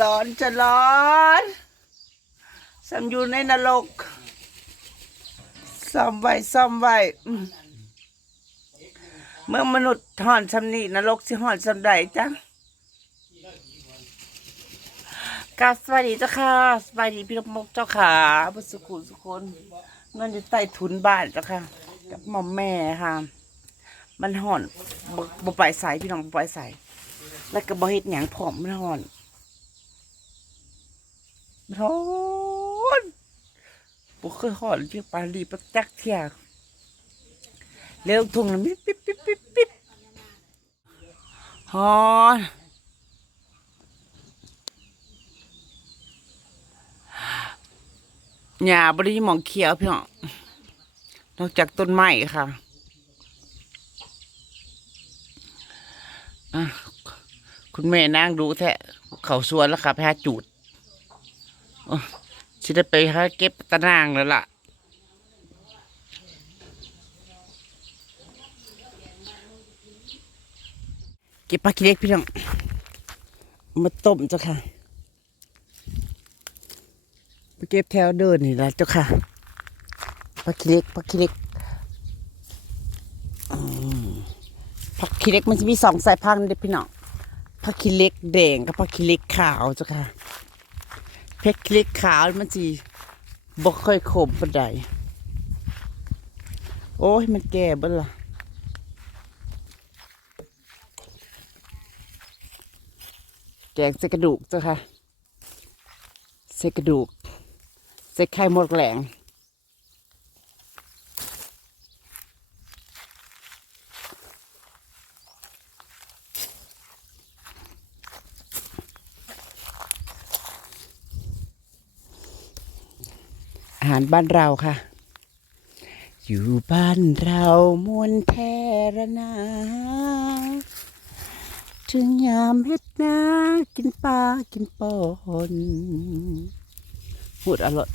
ร้อนจะร้อนสัมอยู่ในนรกซ่อมไว้ซ่อมไว้เมื่อมนุษย์ห่อนสำนีนรกสิห่อนสำใดจ้ะกาสวัสดีเจ้าค่ะสวัสดีพี่ลูกมกเจ้าค่ะบุสุขุสุคนเงินอยู่ใต้ทุนบ้านเจ้าค่ะ กับหมอมแม่ค่ะ มันห่อนบ่บ่ไปใส่พี่น้องบ่ไปใส่แล้วก็บ่เฮ็ดหยังพร้อมมันห่อน มันอนบ่เคยห่อนที่ปลานนีประจักเที่ยเร็วทุ่งแล้วมิบปิ๊บปิ๊บปิ๊บปิ๊บห่อนหญ้าบ่ได้มีหมองเขียวพี่น้องนอกจากต้นไม้ค่ะคุณแม่นั่งดูแท้เขาสวนแล้วค่ะไปหาจูด ฉันได้ไปหาเก็บตะนางแล้วล่ะ เก็บปลาขี้เล็กพี่น้อง มาต้มเจ้าค่ะไปเก็บแถวเดินนี่ละเจ้าค่ะปลาขี้เล็กปลาขี้เล็กผักขี้เล็กมันจะมีสองสายพันธุ์เด็พี่น้องผักขี้เล็กแดงกับผักขี้เล็กขาวเจ้ะค่ะ เพชรขี้เล็กขาวมันจีบ่ค่อยขมปันใดโอ้ยมันแก่บิ่ละแกงใส่กระดูกเจ้าค่ะใส่กระดูกใส่ไข่หมดแหลง หารบ้านเราค่ะ อยู่บ้านเรามวนแทระนา ถึงยามเฮ็ดนากินปลากินปอนพูดอร่อย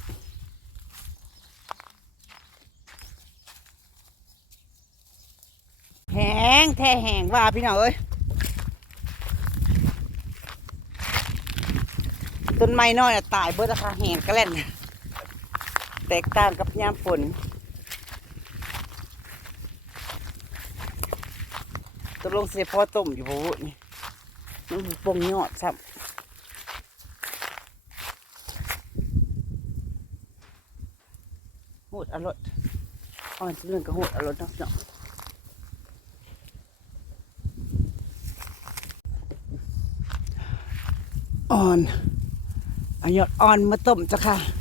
แหงแท้แหงว่าพี่น้องเอ้ยต้นไม้น้อยน่ะตายเบิดราคาแหงกระเล่น แตกต่างกับยามฝนตกลงเสียพ่อต้มอยู่บ่วุนี่มันปงยอดซ้ำโหดอร่อยอ่อนเรื่องก็โหดอร่อยเนาะเนาะอ่อนอายอดอ่อนมาต้มจ้ะค่ะ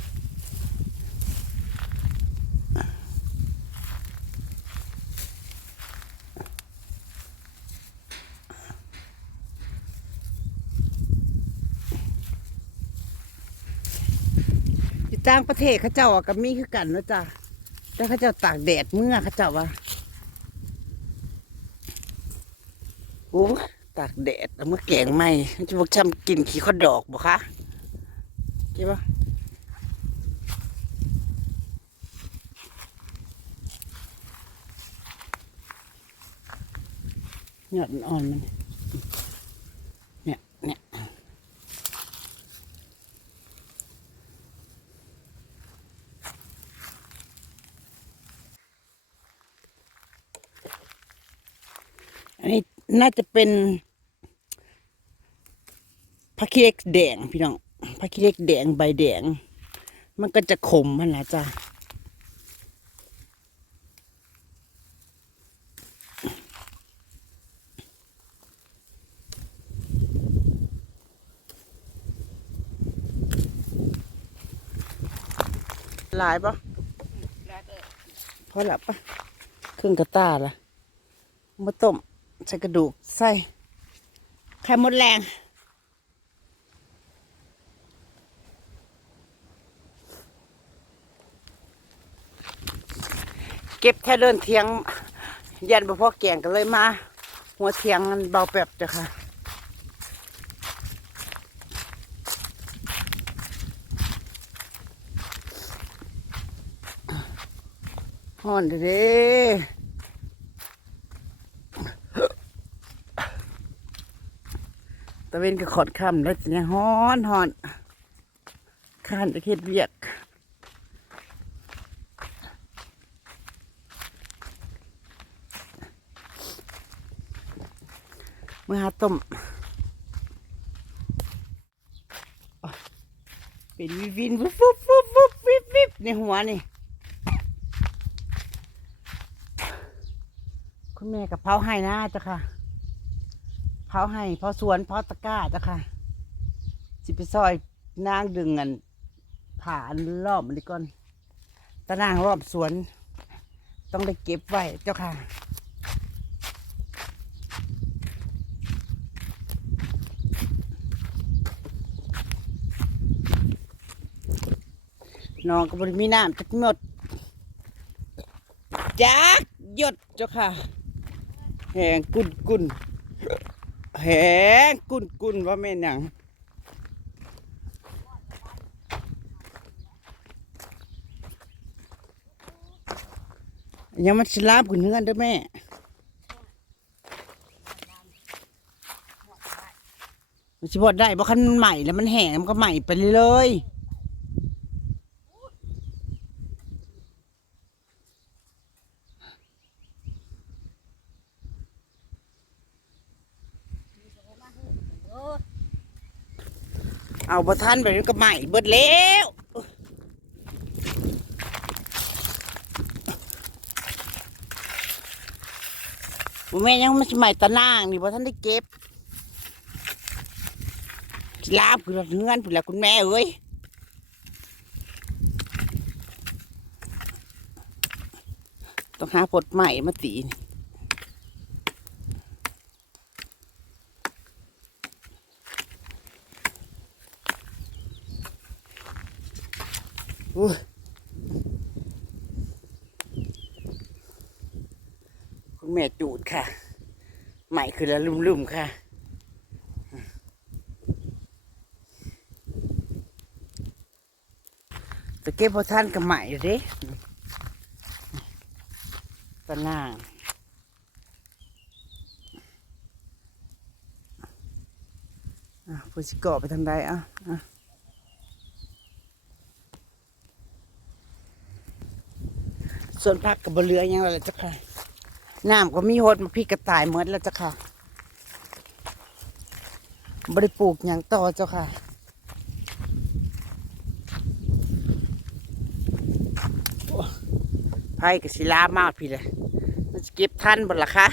ต่างประเทศเขาเจ้ากับมีคือกันนะจ้ะแต่เขาเจ้าตากแดดเมื่อเขาเจ้าว่าโอ้ตากแดดเอามื่อแกงไม่มันจะบอกจำกินขี้ข้อดอกบ่คะคิดว่าหยอดอ่อนมันเนี่ยเนี่ย อั นนี้น่าจะเป็นผักขี้เหล็กแดงพี่น้องผักขี้เหล็กแดงใบแดง มันก็จะขมมันนะจ้ะหลายปะพอละปะครึ่งกระตาละมาต้ม ใส่กระดูกใส่ไข่มดแรงเก็บแค่เดินเทียงยันบ่พอแกงกันเลยมา หัวเทียงมันเบาแปบจ้ะค่ะห่อนเด้อเด้ ตะเวนก็ขอดคำแล้วจะยังฮ้อนฮ้อนข้านจะเฮ็ดเวียกเมื่อหาต้มเป็นวิวินวุบวุบวุบวุบวิบวิบในหัวนี่คุณแม่กับเผาให้นะจ้าค่ะ เผาให้เผาสวนเผาตะกร้าเจ้าค่ะ สิไปซอยนางดึงเงินผ่านรอบมันดีก่อนตะนางรอบสวน ต้องได้เก็บไว้เจ้าค่ะน้องก็บริมีน้ำจักหมดจักหยดเจ้าค่ะแหงกุนกุน แหงกุนกุนว่าแม่นหยังยังมันสลาบขึ้นเฮือนด้อแม่มันสิบดได้เพราะคันใหม่แล้วมันแห้งมันก็ใหม่ไปเลย เอาบ่ทันไปมันก็ใหม่เบิดแล้วบ่แม่ยังไมันสิใหม่ตะนางนี่บ่ทันได้เก็บลาบคือเฮือนพุ่นแหละคุณแม่เอ้ยต้องหาปลใหม่มาตีนี่ อุ้คุณแม่จูดค่ะ ใหม่คือละลุ่มๆค่ะตะเก็บพอท่านกับใหม่เด้ตะนางอะพูสิเกาะไปทางใดอะอะ ส่วนผักกับบเรือยังไงล่ะจ้ะค่ะน้ำก็มีหดมาพี่กระต่ายหมดแล้วจ้ะค่ะบริปลูกอย่างต่อเจ้าค่ะไผ่กับศิลามากพี่เลยมันจะเก็บทันบ่ล่ะคะ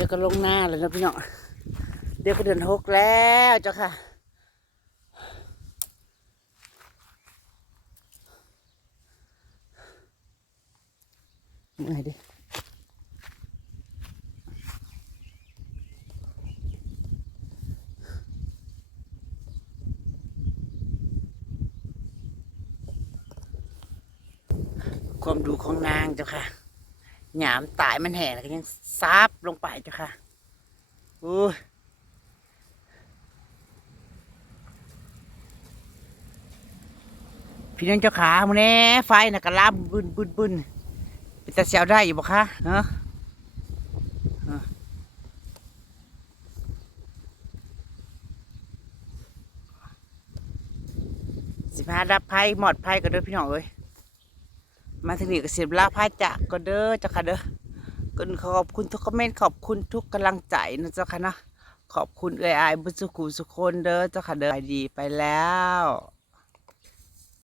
ดี๋ยวก็ลงหน้าเลยนะพี่น้องเดี๋ยวก็เดินหกแล้วเจ้าค่ะเมื่อยดิความดูของนางเจ้าค่ะ หยามตายมันแห้งแล้วก็ยังซับลงไปเจ้าค่ะอู้พี่น้องเจ้าขามื้อนี้ไฟนะกระลาบบึนบึนบึนเป็นตาเสียวได้อยู่บ่คะเนาะสิพารับภัยหมอดภัยก็เด้อพี่น้องเอ้ย มาถึงนี่ก็เสียบลาภัยจากก็เด้อเจ้าค่ะเด้อก็ขอบคุณทุกคอมเมนต์ขอบคุณทุกกำลังใจนะเจ้าค่ะนะขอบคุณเอ้ยอายบุญสุขุสุคนเด้อเจ้าค่ะเด้อไปดีไปแล้ว